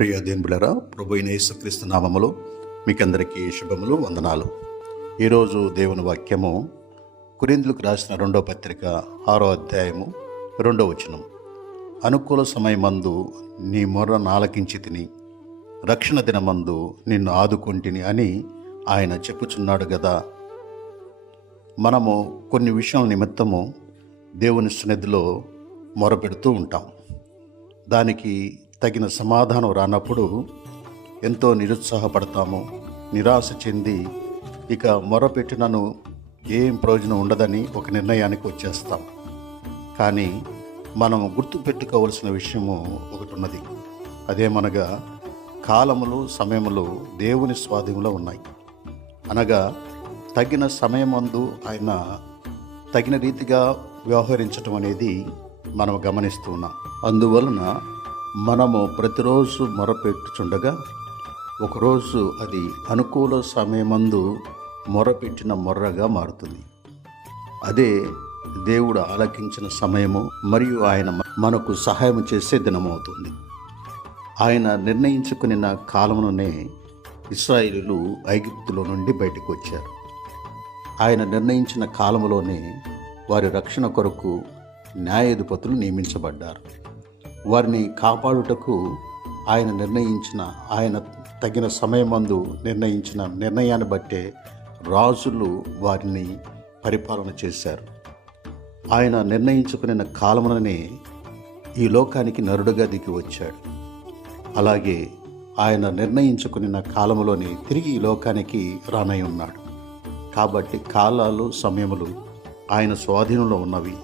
ప్రియ దేవులరా ప్రభు అయిన యేసుక్రీస్తు నామములో మీకందరికీ శుభములు వందనాలు. ఈరోజు దేవుని వాక్యము కురిందులకు రాసిన రెండో పత్రిక ఆరో అధ్యాయము రెండో వచనం. అనుకూల సమయమందు నీ మొర్ర నాలకించి తిని రక్షణ దినమందు నిన్ను ఆదుకుంటిని అని ఆయన చెప్పుచున్నాడు కదా మనము కొన్ని విషయాల నిమిత్తము దేవుని సన్నిధిలో మొరపెడుతూ ఉంటాం. దానికి తగిన సమాధానం రానప్పుడు ఎంతో నిరుత్సాహపడతాము నిరాశ చెంది ఇక మొరపెట్టినను ఏం ప్రయోజనం ఉండదని ఒక నిర్ణయానికి వచ్చేస్తాం. కానీ మనం గుర్తు పెట్టుకోవలసిన విషయము ఒకటి ఉన్నది అదేమనగా కాలములు సమయములు దేవుని స్వాధీనంలో ఉన్నాయి. అనగా తగిన సమయమందు ఆయన తగిన రీతిగా వ్యవహరించటం అనేది మనం గమనిస్తున్నాం అందువలన మనము ప్రతిరోజు మొరపెట్టుచుండగా ఒకరోజు అది అనుకూల సమయమందు మొరపెట్టిన మొర్రగా మారుతుంది. అదే దేవుడు ఆలకించిన సమయము మరియు ఆయన మనకు సహాయం చేసే దినమవుతుంది. ఆయన నిర్ణయించుకున్న కాలంలోనే ఇస్రాయిలు ఐగిప్తులో నుండి బయటకు వచ్చారు ఆయన నిర్ణయించిన కాలంలోనే వారి రక్షణ కొరకు న్యాయాధిపతులు నియమించబడ్డారు. వారిని కాపాడుటకు ఆయన నిర్ణయించిన ఆయన తగిన సమయమందు నిర్ణయించిన నిర్ణయాన్ని బట్టే రాజులు వారిని పరిపాలన చేశారు. ఆయన నిర్ణయించుకున్న కాలముననే ఈ లోకానికి నరుడుగా దిగి వచ్చాడు. అలాగే ఆయన నిర్ణయించుకున్న కాలంలోనే తిరిగి ఈ లోకానికి రానై ఉన్నాడు. కాబట్టి కాలాలు సమయములు ఆయన స్వాధీనంలో ఉన్నవి.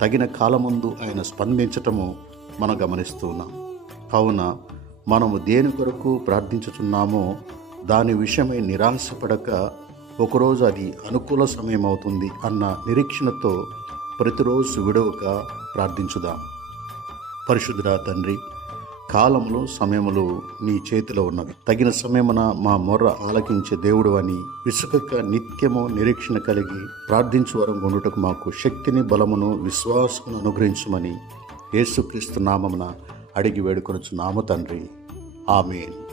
తగిన కాలముందు ఆయన స్పందించటము మనం గమనిస్తున్నాం కావున మనము దేని కొరకు ప్రార్థించుచున్నామో దాని విషయమై నిరాశపడక ఒకరోజు అది అనుకూల సమయం అవుతుంది అన్న నిరీక్షణతో ప్రతిరోజు విడవక ప్రార్థించుదాం. పరిశుద్ధురా తండ్రి కాలములు సమయములు నీ చేతిలో ఉన్నవి. తగిన సమయమున మా మొర్ర ఆలకించే దేవుడు అని విసుకక నిత్యము నిరీక్షణ కలిగి ప్రార్థించు వరం కొనుటకు మాకు శక్తిని బలమును విశ్వాసమును అనుగ్రహించమని యేసుక్రీస్తు నామమున అడిగి వేడుకొనొచ్చు నామ తండ్రి. ఆమెన్.